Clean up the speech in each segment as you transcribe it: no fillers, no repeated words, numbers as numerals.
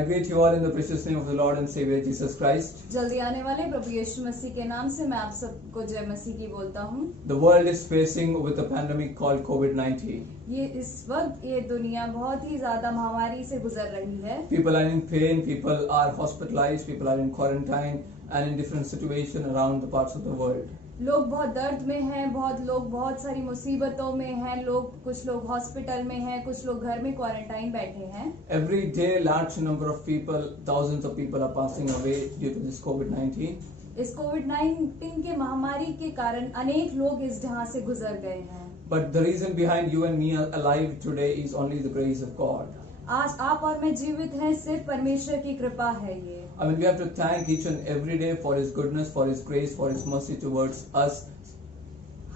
I greet you all in the precious name of the Lord and Savior Jesus Christ. जल्दी आने वाले प्रभु यीशु मसीह के नाम से मैं आप सबको जय मसीह की बोलता हूँ। The world is facing with a pandemic called COVID-19. ये इस वक्त ये दुनिया बहुत ही ज्यादा महामारी से गुजर रही है। People are in pain, people are hospitalized, people are in quarantine and in different situations around the parts of the world. लोग बहुत दर्द में हैं, बहुत लोग बहुत सारी मुसीबतों में हैं, कुछ लोग हॉस्पिटल में हैं, कुछ लोग घर में क्वारंटाइन बैठे हैं। Every day, large number of people, thousands of people are passing away due to this COVID-19. इस कोविड-19 के महामारी के कारण अनेक लोग इस जहां से गुजर गए हैं। But the reason behind you and me are alive today is only the grace of God. आज आप और मैं जीवित हैं, सिर्फ परमेश्वर की कृपा है ये। I mean, we have to thank each and every day for His goodness, for His grace, for His mercy towards us.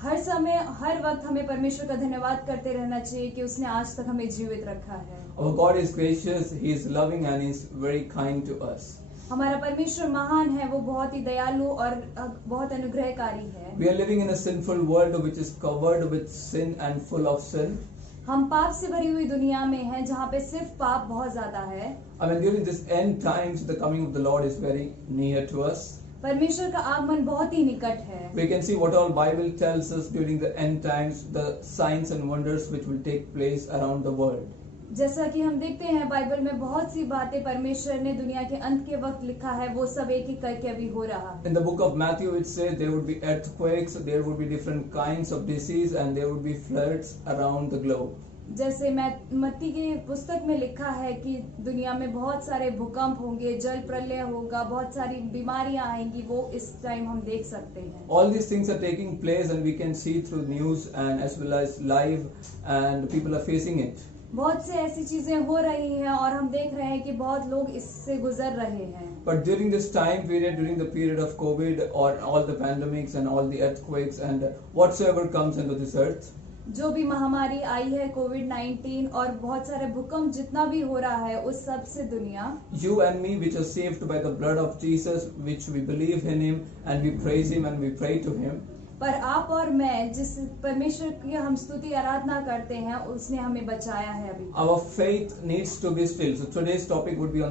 हर समय हर वक्त हमें परमेश्वर का धन्यवाद करते रहना चाहिए कि उसने आज तक हमें जीवित रखा है। Our God is gracious, He is loving and He is very kind to us. हमारा परमेश्वर महान है, वो बहुत ही दयालु और बहुत अनुग्रहकारी है। We are living in a sinful world which is covered with sin and full of sin. हम पाप से भरी हुई दुनिया में हैं, जहाँ पे सिर्फ पाप बहुत ज्यादा है। I mean, during this end times, the coming of the Lord is very near to us. परमेश्वर का आगमन बहुत ही निकट है। We can see what all Bible tells us during the end times, the signs and wonders which will take place around the world. जैसा कि हम देखते हैं बाइबल में बहुत सी बातें परमेश्वर ने दुनिया के अंत के वक्त लिखा है, वो सब एक एक करके अभी हो रहा है। In the book of Matthew it says there would be earthquakes, there would be different kinds of disease and there would be floods around the globe. जैसे मत्ती की पुस्तक में लिखा है कि दुनिया में बहुत सारे भूकंप होंगे, जल प्रलय होगा, बहुत सारी बीमारियां आएंगी, वो इस टाइम हम देख सकते हैं। All these things are taking place and we can see through news and as well as live and people are facing it. बहुत से ऐसी चीजें हो रही हैं और हम देख रहे हैं कि बहुत लोग इससे गुजर रहे हैं। But during this time period, during the period of COVID or all the pandemics and all the earthquakes and whatsoever comes into this earth, जो भी महामारी आई है कोविड-19 और बहुत सारे भूकंप जितना भी हो रहा है, उस सब से दुनिया, you and me which are saved by the blood of Jesus, which we believe in Him and we praise Him and we pray to Him. पर आप और मैं जिस परमेश्वर की हम स्तुति आराधना करते हैं, उसने हमें बचाया है अभी। Our faith needs to be still. So today's topic would be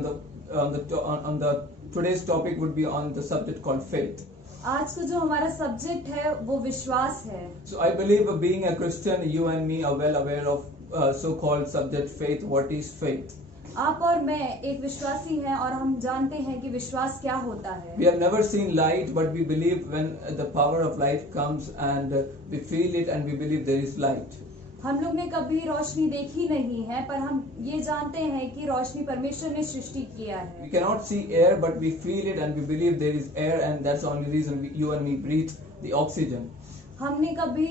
today's topic would be on the subject called faith. आज का जो हमारा सब्जेक्ट है वो विश्वास है। So I believe being a Christian, you and me are well aware of so-called subject faith. What is faith? आप और मैं एक विश्वासी हैं और हम जानते हैं कि विश्वास क्या होता है। We have never seen light, but we believe when the power of light comes and we feel it and we believe there is light. हम लोग ने कभी रोशनी देखी नहीं है, पर हम ये जानते हैं कि रोशनी परमेश्वर ने सृष्टि किया है। We cannot see air, but we feel it and we believe there is air, and that's the only reason you and me breathe the oxygen. हमने कभी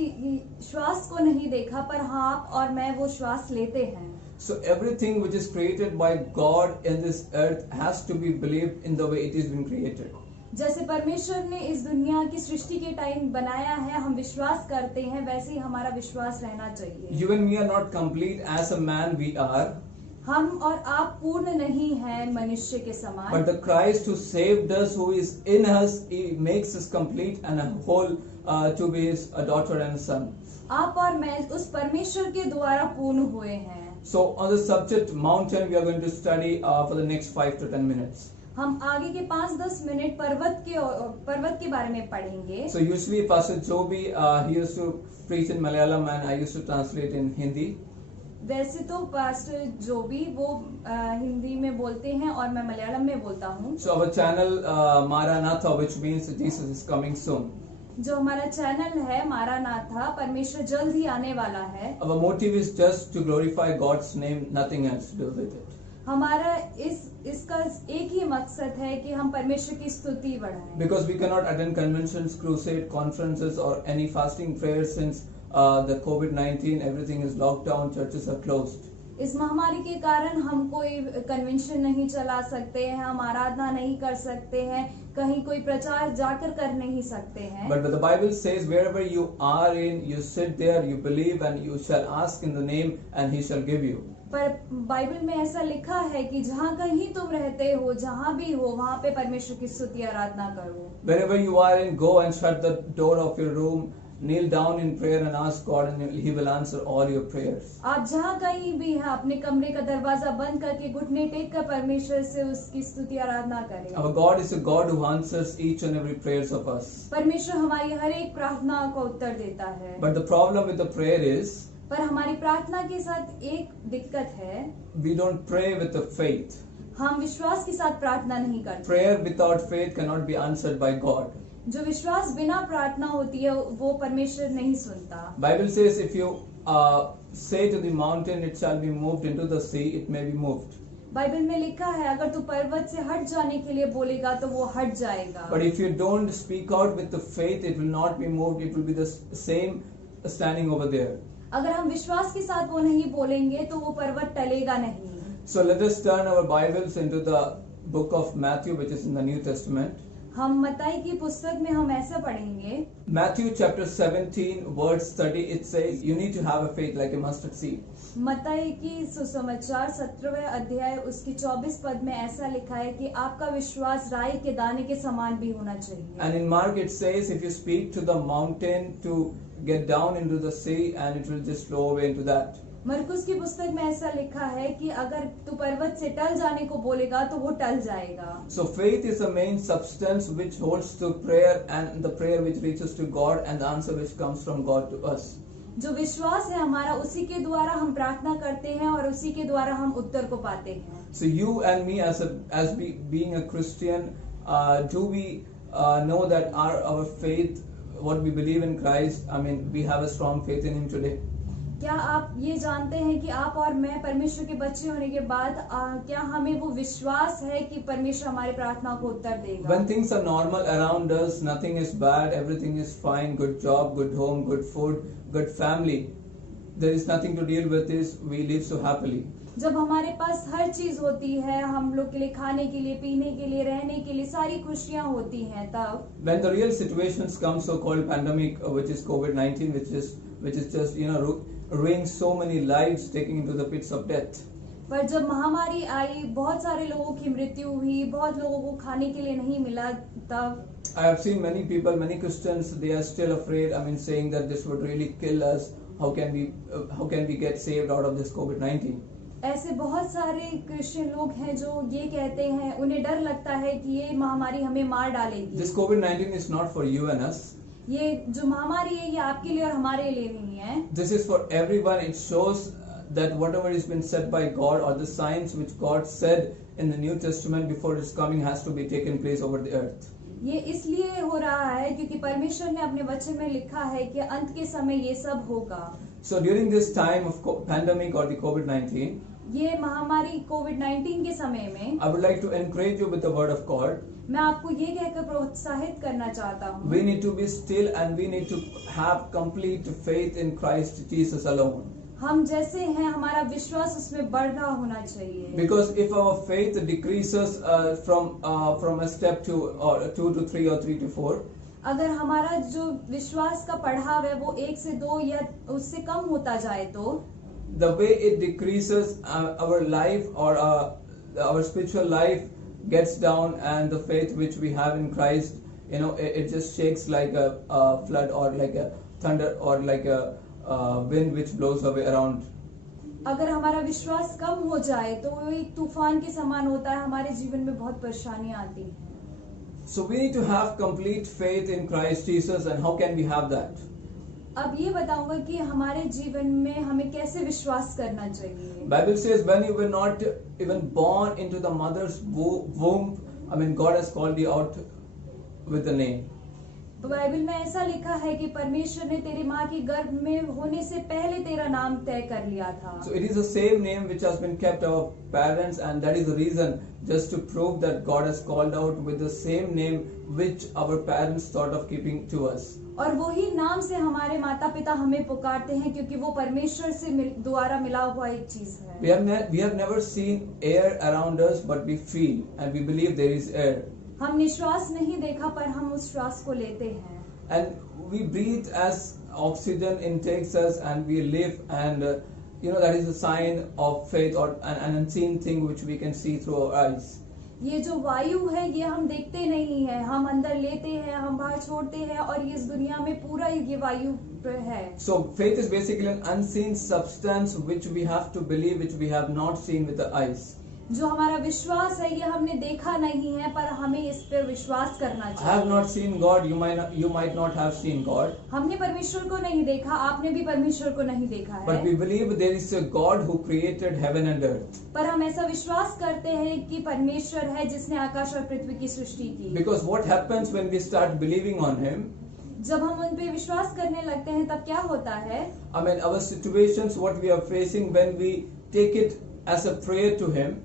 श्वास को नहीं देखा, पर हाँ आप और मैं वो श्वास लेते हैं। So everything which is created by God in this earth has to be believed in the way it has been created. जैसे परमेश्वर ने इस दुनिया की सृष्टि के टाइम बनाया है, हम विश्वास करते हैं, वैसे ही हमारा विश्वास रहना चाहिए। You and me are not complete as a man we are. हम और आप पूर्ण नहीं हैं मनुष्य के समान। But the Christ who saved us, who is in us, He makes us complete and whole to be His daughter and son. आप और मैं उस परमेश्वर के द्वारा पूर्ण हुए हैं। So on the subject mountain, we are going to study for the next 5 to 10 minutes. हम आगे के 5-10 मिनट पर्वत के बारे में पढ़ेंगे। So usually Pastor Joby, he used to preach in Malayalam and I used to translate in Hindi. वैसे तो पास्टर जो भी वो हिंदी में बोलते हैं और मैं मलयालम में बोलता हूँ। So our channel Maranatha, which means Jesus is coming soon. जो हमारा चैनल है मारानाथा, परमेश्वर जल्द ही आने वाला है। Our motive is just to glorify God's name, nothing else to do with it. हमारा इसका एक ही मकसद है कि हम परमेश्वर की स्तुति बढ़ाएं। Because we cannot attend conventions, crusade, conferences or any fasting prayers since the COVID-19, everything is locked down, churches are closed. इस महामारी के कारण हम कोई कन्वेंशन नहीं चला सकते हैं, हम आराधना नहीं कर सकते हैं, कहीं कोई प्रचार जाकर कर नहीं सकते हैं। But the Bible says wherever you are in, you sit there, you believe and you shall ask in the name and He shall give you. पर बाइबल में ऐसा लिखा है कि जहाँ कहीं तुम रहते हो, जहाँ भी हो, वहाँ पे परमेश्वर की स्तुति आराधना करो। Wherever you are in, go and shut the door of your room. kneel down in prayer and ask God, and He will answer all your prayers. आप जहाँ कहीं भी हैं अपने कमरे का दरवाजा बंद करके घुटने टेक कर परमेश्वर से उसकी स्तुति आराधना करें। Our God is a God who answers each and every prayers of us. परमेश्वर हमारी हर एक प्रार्थना को उत्तर देता है। But the problem with the prayer is पर हमारी प्रार्थना के साथ एक दिक्कत है, we don't pray with the faith. हम विश्वास के साथ प्रार्थना नहीं करते। Prayer without faith cannot be answered by God. जो विश्वास बिना प्रार्थना होती है वो परमेश्वर नहीं सुनता। Bible says if you say to the mountain it shall be moved into the sea, it may be moved. Bible में लिखा है अगर तू पर्वत से हट जाने के लिए बोलेगा तो वो हट जाएगा। But if you don't speak out with the faith, it will not be moved. It will be the same standing over there. अगर हम विश्वास के साथ वो नहीं बोलेंगे तो वो पर्वत टलेगा नहीं। So let us turn our Bibles into the book of Matthew, which is in the New Testament. हम मत्ती की पुस्तक में हम ऐसा पढ़ेंगे, Matthew chapter 17 verse 30, it says you need to have a faith like a mustard seed. मत्ती की सुसमाचार 17वें अध्याय उसकी 24 पद में ऐसा लिखा है कि आपका विश्वास राई के दाने के समान भी होना चाहिए। And in Mark it says if you speak to the mountain to get down into the sea, and it will just flow away into that. मरकुस की पुस्तक में ऐसा लिखा है कि अगर तू पर्वत से टल जाने को बोलेगा तो वो टल जाएगा। So faith is the main substance which holds to prayer, and the prayer which reaches to God, and the answer which comes from God to us. जो विश्वास है हमारा उसी के द्वारा हम प्रार्थना करते हैं और उसी के द्वारा हम उत्तर को पाते हैं। So you and me being a Christian, do we know that our faith, what we believe in Christ, I mean we have a strong faith in Him today? क्या आप ये जानते हैं कि आप और मैं परमेश्वर के बच्चे होने के बाद क्या हमें वो विश्वास है कि परमेश्वर हमारी प्रार्थना को उत्तर देगा? When things are normal around us, nothing is bad, everything is fine, good job, good home, good food, good family, there is nothing to deal with this, we live so happily. जब हमारे पास हर चीज होती है, हम लोग के लिए खाने के लिए, पीने के लिए, रहने के लिए सारी खुशियां होती हैं, तब When the real situations come, so-called pandemic, which is COVID-19, which is just ruining so many lives, taking into the pits of death. पर जब महामारी आई, बहुत सारे लोगों की मृत्यु हुई, बहुत लोगों को खाने के लिए नहीं मिला, तब I have seen many people, many Christians, they are still afraid. I mean, saying that this would really kill us. How can we get saved out of this COVID-19? ऐसे बहुत सारे क्रिश्चियन लोग हैं जो ये कहते हैं, उन्हें डर लगता है कि ये महामारी हमें मार डालेगी। This COVID-19 is not for you and us. ये जो महामारी है ये आपके लिए और हमारे लिए नहीं है। This is for everyone. It shows that whatever has been said by God, or the signs which God said in the New Testament before His coming, has to be taken place over the earth. ये इसलिए हो रहा है क्योंकि परमेश्वर ने अपने वचन में लिखा है कि अंत के समय ये सब होगा। So during this time of pandemic or the COVID-19, ये महामारी कोविड-19 के समय में I would like to encourage you with the word of God. मैं आपको ये कहकर प्रोत्साहित करना चाहता हूँ, We need to be still, and we need to have complete faith in Christ Jesus alone. हम जैसे हैं हमारा विश्वास उसमें बढ़ा होना चाहिए। Because if our faith decreases from a step to or 2 to 3 or 3 to 4, अगर हमारा जो विश्वास का पढ़ाव है वो 1 से 2 या उससे कम होता जाए तो the way it decreases, our life or our spiritual life gets down, and the faith which we have in Christ, it just shakes like a flood, or like a thunder, or like a wind which blows away around. अगर हमारा विश्वास कम हो जाए तो वो एक तूफान के समान होता है, हमारे जीवन में बहुत परेशानियां आती हैं। So we need to have complete faith in Christ Jesus, and how can we have that? अब ये बताऊंगा कि हमारे जीवन में हमें कैसे विश्वास करना चाहिए। Bible says when you were not even born into the mother's womb, I mean God has called you out with the name. Bible में ऐसा लिखा है कि परमेश्वर ने तेरी माँ की गर्भ में होने से पहले तेरा नाम तय कर लिया था। So it is the same name which has been kept our parents, and that is the reason, just to prove that God has called out with the same name which our parents thought of keeping to us. और वही नाम से हमारे माता पिता हमें पुकारते हैं क्योंकि वो परमेश्वर से द्वारा मिला हुआ एक चीज है। We have never seen air around us, but we feel and we believe there is air. हमने श्वास नहीं देखा पर हम उस श्वास को लेते हैं। And we breathe as oxygen intakes us, and we live, and that is a sign of faith, or an unseen thing which we can see through our eyes. ये जो वायु है ये हम देखते नहीं है, हम अंदर लेते हैं, हम बाहर छोड़ते हैं, और ये इस दुनिया में पूरा ये वायु है। So faith is basically an unseen substance which we have to believe, which we have not seen with the eyes. जो हमारा विश्वास है ये हमने देखा नहीं है, पर हमें इस पर विश्वास करना I have चाहिए। not seen God. You might not have seen God, हमने परमेश्वर को नहीं देखा, आपने भी परमेश्वर को नहीं देखा but है, we believe there is a God who created heaven and earth. पर हम ऐसा विश्वास करते हैं कि परमेश्वर है जिसने आकाश और पृथ्वी की सृष्टि की। Because what happens when we start believing on Him? जब हम उन पे विश्वास करने लगते हैं तब क्या होता है? I mean, our situations, what we are facing, when we take it as a prayer to Him,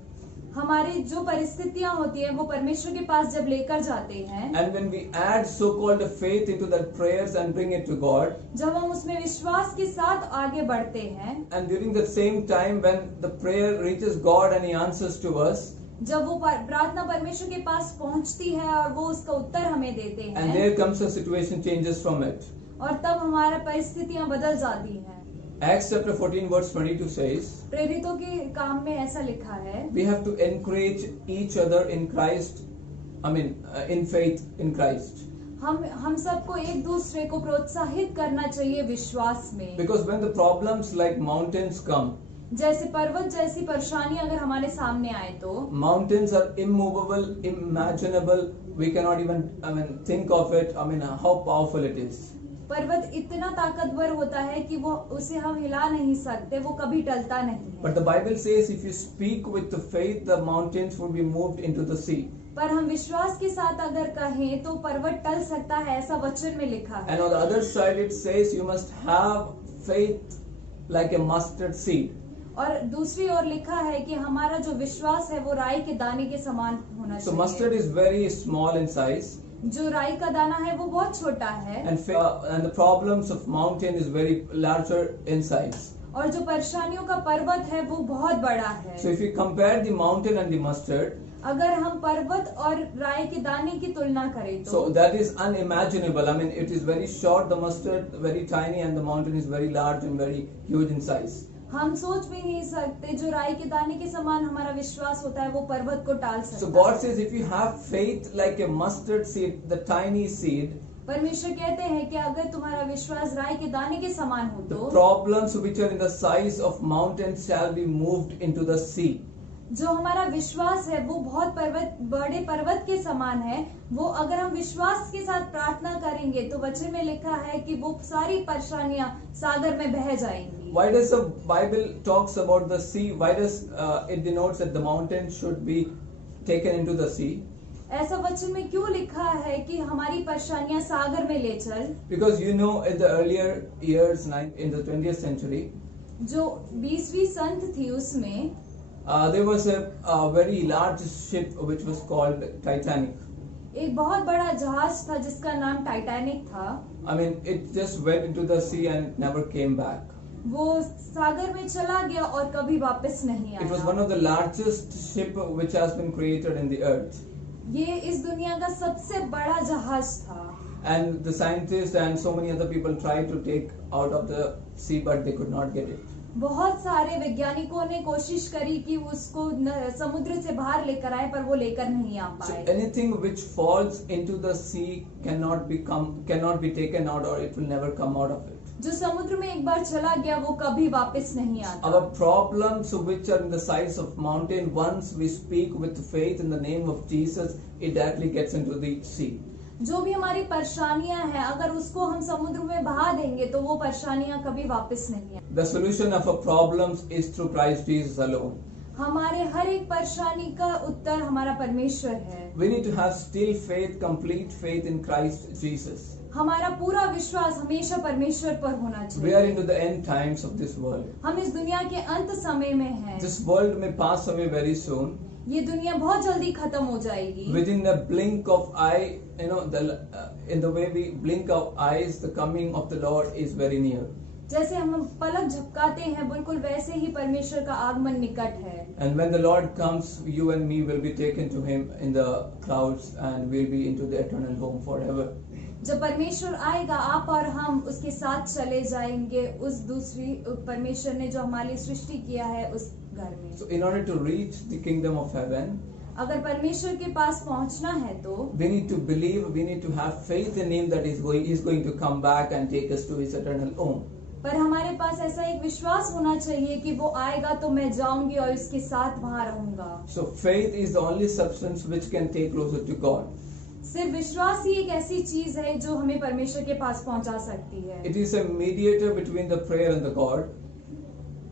हमारी जो परिस्थितियां होती है वो परमेश्वर के पास जब लेकर जाते हैं, and when we add so-called faith into that prayers and bring it to God, जब हम उसमें विश्वास के साथ आगे बढ़ते हैं, and during the same time when the prayer reaches God and He answers to us, जब वो प्रार्थना परमेश्वर के पास पहुंचती है और वो उसका उत्तर हमें देते and हैं, there comes a situation changes from it. और तब हमारा परिस्थितियां बदल जाती हैं। Acts chapter 14 verse 22 says, प्रेरितों के काम में ऐसा लिखा है, we have to encourage each other in Christ, in faith in Christ. हम सबको एक दूसरे को प्रोत्साहित करना चाहिए विश्वास में। Because when the problems like mountains come, जैसे पर्वत जैसी परेशानी अगर हमारे सामने आए तो mountains are immovable, imaginable. We cannot even, think of it. How powerful it is. पर्वत इतना ताकतवर होता है कि वो उसे हम हिला नहीं सकते, वो कभी टलता नहीं है। But the Bible says if you speak with the faith, the mountains would be moved into the sea. पर हम विश्वास के साथ अगर कहें तो पर्वत टल सकता है, ऐसा वचन में लिखा है। And on the other side it says you must have faith like a mustard seed. और दूसरी ओर लिखा है कि हमारा जो विश्वास है वो राई के दाने के समान होना So चाहिए। mustard is very small in size, जो राई का दाना है वो बहुत छोटा है, and the problems of mountain is very larger in size. और जो परेशानियों का पर्वत है वो बहुत बड़ा है। So if you compare the mountain and the mustard, अगर हम पर्वत और राई के दाने की तुलना करें तो so that is unimaginable. It is very short, the mustard very tiny, and the mountain is very large and very huge in size. हम सोच भी नहीं सकते, जो राई के दाने के समान हमारा विश्वास होता है वो पर्वत को टाल सकता So है। God says if you have faith like a mustard seed, the tiny seed, परमेश्वर कहते हैं कि अगर तुम्हारा विश्वास राई के दाने के समान हो the तो problems which are in the size of mountains shall be moved into the sea. जो हमारा विश्वास है वो बहुत बड़े पर्वत के समान है, वो अगर हम विश्वास के साथ प्रार्थना करेंगे तो वचन में लिखा है कि वो सारी परेशानियां सागर में बह जाएंगी। Why does the Bible talks about the sea? Why does it denotes that the mountain should be taken into the sea? ऐसा वचन में क्यों लिखा है कि हमारी परेशानियां सागर में ले चल? Because in the earlier years, in the 20th century, जो 20वीं संत थी उसमें there was a very large ship which was called Titanic. एक बहुत बड़ा जहाज था जिसका नाम टाइटैनिक था। It just went into the sea and it never came back. वो सागर में चला गया और कभी वापस नहीं It was आया। one of the largest ship which has been created in the earth. ये इस दुनिया का सबसे बड़ा जहाज था। And the scientists and so many other people tried to take out of the sea, but they could not get it. बहुत सारे वैज्ञानिकों ने कोशिश करी कि उसको समुद्र से बाहर लेकर आए, पर वो लेकर नहीं आ So पाए। anything which falls into the sea cannot be taken out, or it will never come out of it. जो समुद्र में एक बार चला गया वो कभी वापस नहीं आता। Our problems which are in the size of mountain, once we speak with faith in the name of Jesus, it directly gets into the sea. जो भी हमारी परेशानियां हैं, अगर उसको हम समुद्र में बहा देंगे तो वो परेशानियां कभी वापस नहीं आएंगी। The solution of our problems is through Christ Jesus alone. हमारे हर एक परेशानी का उत्तर हमारा परमेश्वर है। We need to have still faith, complete faith in Christ Jesus. हमारा पूरा विश्वास हमेशा परमेश्वर पर होना We are चाहिए। into the end times of this world. हम इस दुनिया के अंत समय में हैं। This world may pass away very soon. ये दुनिया बहुत जल्दी खत्म हो जाएगी। Within a blink of eye, in the way we blink our eyes, the coming of the Lord is very near. जैसे हम पलक झपकाते हैं, बिल्कुल वैसे ही परमेश्वर का आगमन निकट है। And when the Lord comes, you and me will be taken to Him in the clouds, and we'll be into the eternal home forever. जब परमेश्वर आएगा, आप और हम उसके साथ चले जाएंगे उस दूसरी परमेश्वर ने जो हमारी सृष्टि किया है उस घर में। So in order to reach the kingdom of heaven, अगर परमेश्वर के पास पहुंचना है तो we need to believe, we need to have faith in Him that He's going to come back and take us to His eternal home. पर हमारे पास ऐसा एक विश्वास होना चाहिए कि वो आएगा तो मैं जाऊंगी और उसके साथ वहां रहूंगा। So faith is the only substance which can take closer to God. सिर्फ विश्वास ही एक ऐसी चीज है जो हमें परमेश्वर के पास पहुंचा सकती है। It is a mediator between the prayer and the God.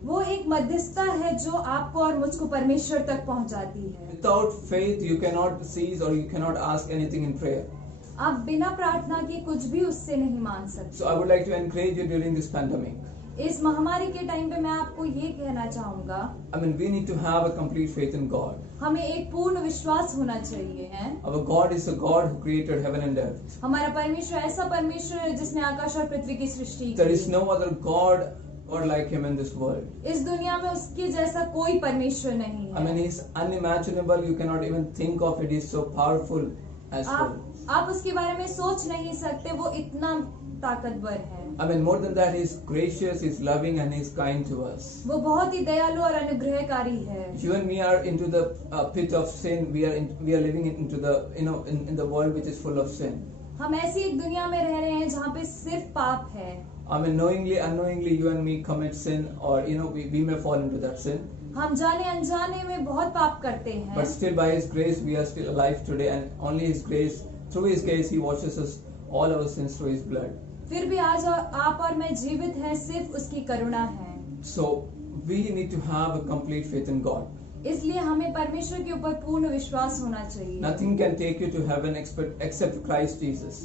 वो एक मध्यस्थता है जो आपको और मुझको परमेश्वर तक पहुंचाती है। Without faith, you cannot seize or you cannot ask anything in prayer. आप बिना प्रार्थना के कुछ भी उससे नहीं मांग सकते। So I would like to encourage you during this pandemic. इस महामारी के टाइम पे मैं आपको ये कहना चाहूंगा, I mean, we need to have a complete faith in God. हमें एक पूर्ण विश्वास होना चाहिए है। Our God is a God who created heaven and earth. हमारा परमेश्वर ऐसा परमेश्वर है जिसने आकाश और पृथ्वी की सृष्टि There is की। no other God or like Him in this world. इस दुनिया में उसके जैसा कोई परमेश्वर नहीं I mean, है। He's unimaginable. You cannot even think of it. He's so powerful as well. आप उसके बारे में सोच नहीं सकते, वो इतना ताकतवर है। I mean, more than that, He's gracious, He's loving, and He's kind to us. वो बहुत ही दयालु और अनुग्रहकारी है। You and me are into the pit of sin. We are living into the in the world which is full of sin. हम ऐसी एक दुनिया में रह रहे हैं जहाँ पे सिर्फ पाप है। I mean, knowingly, unknowingly, you and me commit sin, or we may fall into that sin. हम जाने अनजाने में बहुत पाप करते हैं। But still, by His grace, we are still alive today, and only His grace, through His grace, He washes us all our sins through His blood. फिर भी आज आप और मैं जीवित हैं, सिर्फ उसकी करुणा है। So we need to have a complete faith in God. इसलिए हमें परमेश्वर के ऊपर पूर्ण विश्वास होना चाहिए। Nothing can take you to heaven except Christ Jesus.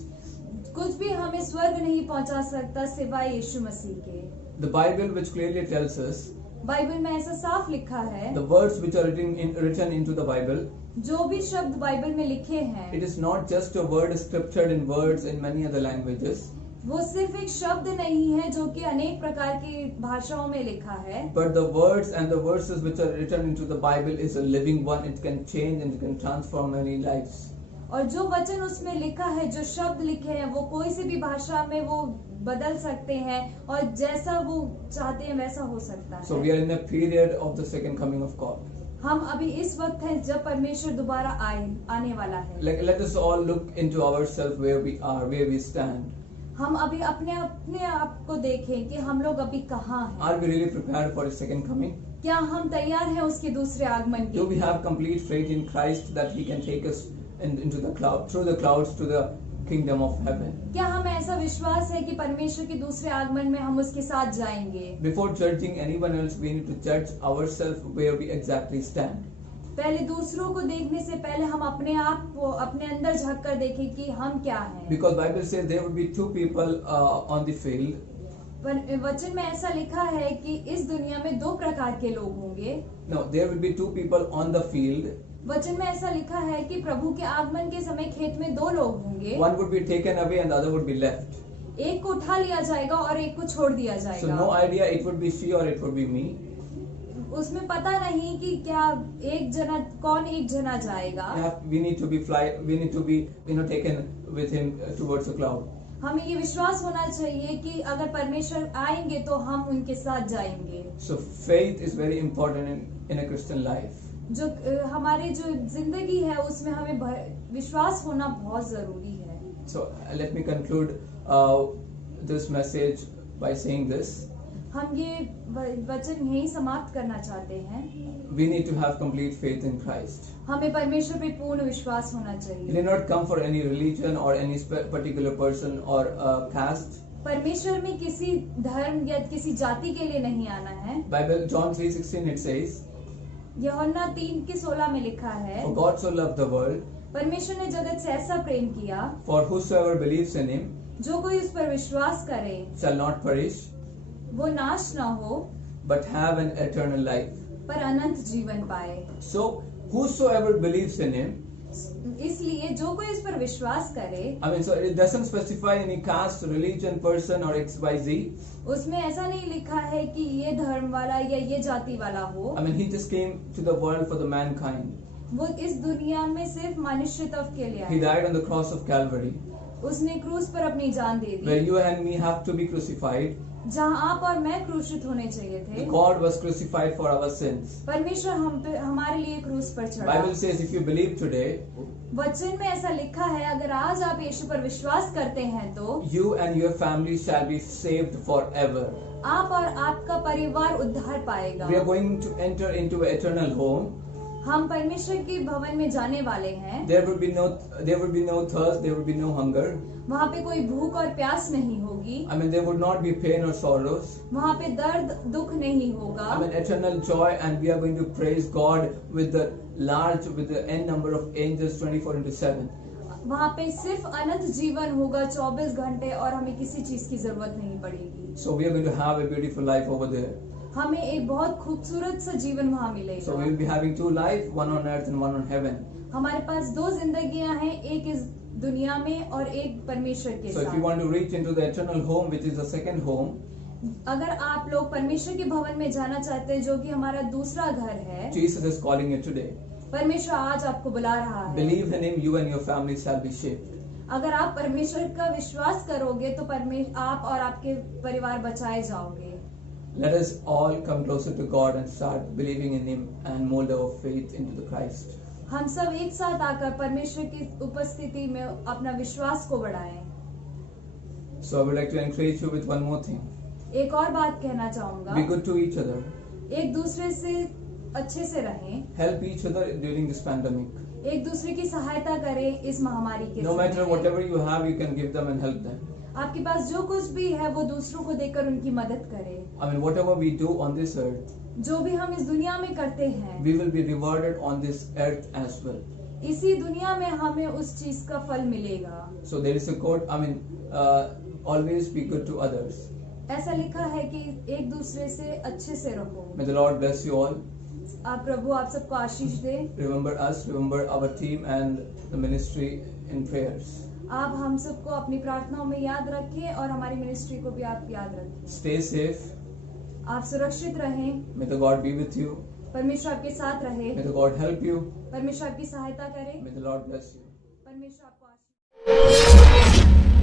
कुछ भी हमें स्वर्ग नहीं पहुंचा सकता सिवाय यीशु मसीह के। The Bible, which clearly tells us, Bible में ऐसा साफ लिखा है, the words which are written into the Bible, जो भी शब्द बाइबल में लिखे हैं, it is not just a word scriptured in words in many other languages, वो सिर्फ एक शब्द नहीं है जो कि अनेक प्रकार की भाषाओं में लिखा है, but the words and the verses which are written into the Bible is a living one. It can change and it can transform many lives. और जो वचन उसमें लिखा है, जो शब्द लिखे हैं, वो कोई सी भी भाषा में वो बदल सकते हैं और जैसा वो चाहते हैं वैसा हो सकता So है। we are in a period of the second coming of God. हम अभी इस वक्त हैं जब परमेश्वर दोबारा आने वाला है। Let us all look into ourselves, where we are, where we stand. हम अभी अपने आप को देखें कि हम लोग अभी कहाँ हैं। Are we really prepared for His second coming? क्या हम तैयार हैं उसके दूसरे आगमन Do we के? have complete faith in Christ that He can take us into the cloud, through the clouds to the kingdom of heaven? क्या हमें ऐसा विश्वास है कि परमेश्वर के दूसरे आगमन में हम उसके साथ जाएंगे? Before judging anyone else, we need to judge ourselves where we exactly stand. पहले दूसरों को देखने से पहले हम अपने आप को अपने अंदर झांक कर देखें कि हम क्या हैं। Because Bible says there will be two people on the field. पर वचन में ऐसा लिखा है कि इस दुनिया में दो प्रकार के लोग होंगे। No, there will be two people on the field. वचन में ऐसा लिखा है कि प्रभु के आगमन के समय खेत में दो लोग होंगे। One would be taken away and the other would be left. एक को उठा लिया जाएगा और एक को छोड़ दिया So जाएगा। no idea it would be she or it would be me. उसमें पता नहीं कि क्या कौन एक जना जाएगा। We need to be taken with Him towards the cloud. हमें ये विश्वास होना चाहिए कि अगर परमेश्वर आएंगे तो हम उनके साथ जाएंगे। So faith is very important in a Christian life. जो हमारी जो जिंदगी है उसमें हमें विश्वास होना बहुत जरूरी है। So let me conclude this message by saying this. हम ये वचन यही समाप्त करना चाहते हैं। We need to have complete faith in Christ. हमें परमेश्वर पे पूर्ण विश्वास होना He चाहिए। did not come for any religion or any particular person or caste. परमेश्वर में किसी धर्म या किसी जाति के लिए नहीं आना है। Bible John 3:16 it says, यूहन्ना 3:16 में लिखा है, "For God so loved the world, परमेश्वर ने जगत से ऐसा प्रेम किया, for whosoever believes in Him जो कोई उस पर विश्वास करे shall not perish, वो नाश न हो but have an eternal life." पर अनंत जीवन पाए। So whosoever believes in Him, इसलिए जो कोई इस पर विश्वास करे, I mean, so it doesn't specify any caste, religion, person or XYZ. उसमें ऐसा नहीं लिखा है कि ये धर्म वाला या ये जाति वाला हो। I mean, He just came to the world for the mankind. वो इस दुनिया में सिर्फ मनुष्यत्व के लिए He आया। died on the cross of Calvary. उसने क्रूस पर अपनी जान दे where the, you and me have to be crucified. जहाँ आप और मैं क्रूसित होने चाहिए थे। God was crucified for our sins. परमेश्वर हमारे लिए क्रूस पर चढ़ा। Bible says if you believe today, वचन में ऐसा लिखा है, अगर आज आप यीशु पर विश्वास करते हैं तो you and your family shall be saved forever. आप और आपका परिवार उद्धार पाएगा। We are going to enter into an eternal home. हम परमेश्वर के भवन में जाने वाले हैं। There will be no thirst, there will be no hunger. वहाँ पे कोई भूख और प्यास नहीं होगी। I mean, there would not be pain or sorrows. वहाँ पे दर्द दुख नहीं होगा। I mean, eternal joy, and we are going to praise God with the n number of angels 24/7. वहाँ पे सिर्फ अनंत जीवन होगा 24 घंटे, और हमें किसी चीज की जरूरत नहीं पड़ेगी। So we are going to have a beautiful life over there. हमें एक बहुत खूबसूरत सा जीवन वहाँ मिलेगा। So we will be having two lives, one on earth and one on heaven. हमारे पास दो जिंदगियां हैं, एक इस दुनिया में और एक परमेश्वर के So if you साथ। want to reach into the eternal home, which is the second home, अगर आप लोग परमेश्वर के भवन में जाना चाहते हैं, जो कि हमारा दूसरा घर है, Jesus is calling you today. परमेश्वर आज आपको बुला रहा है। Believe in Him, you and your family shall be saved. अगर आप परमेश्वर का विश्वास करोगे तो आप और आपके परिवार बचाए जाओगे। Let us all come closer to God and start believing in Him and mold our faith into the Christ. हम सब एक साथ आकर परमेश्वर की उपस्थिति में अपना विश्वास को बढ़ाएं। So I would like to encourage you with one more thing. एक और बात कहना चाहूंगा, Be good to each other. एक दूसरे से अच्छे से रहें, Help each other during this pandemic. एक दूसरे की सहायता करें इस महामारी के No समय matter में। whatever you have, you can give them and help them. आपके पास जो कुछ भी है वो दूसरों को देकर उनकी मदद करें। I mean, whatever we do on this earth, जो भी हम इस दुनिया में करते हैं, we will be rewarded on this earth as well. इसी दुनिया में हमें उस चीज का फल मिलेगा। So there is a quote, I mean, always be good to others. ऐसा लिखा है कि एक दूसरे से अच्छे से रहो। May the Lord bless you all. आप प्रभु आप सबको आशीष दे। Remember us, remember our team and the ministry in prayers. आप हम सबको अपनी प्रार्थनाओं में याद रखें और हमारी मिनिस्ट्री को भी आप याद रखें। Stay safe. आप सुरक्षित रहें। May the God be with you. परमेश्वर आपके साथ रहे। May the God help you. परमेश्वर आपकी सहायता करे। May the Lord bless you. परमेश्वर आपको आशीष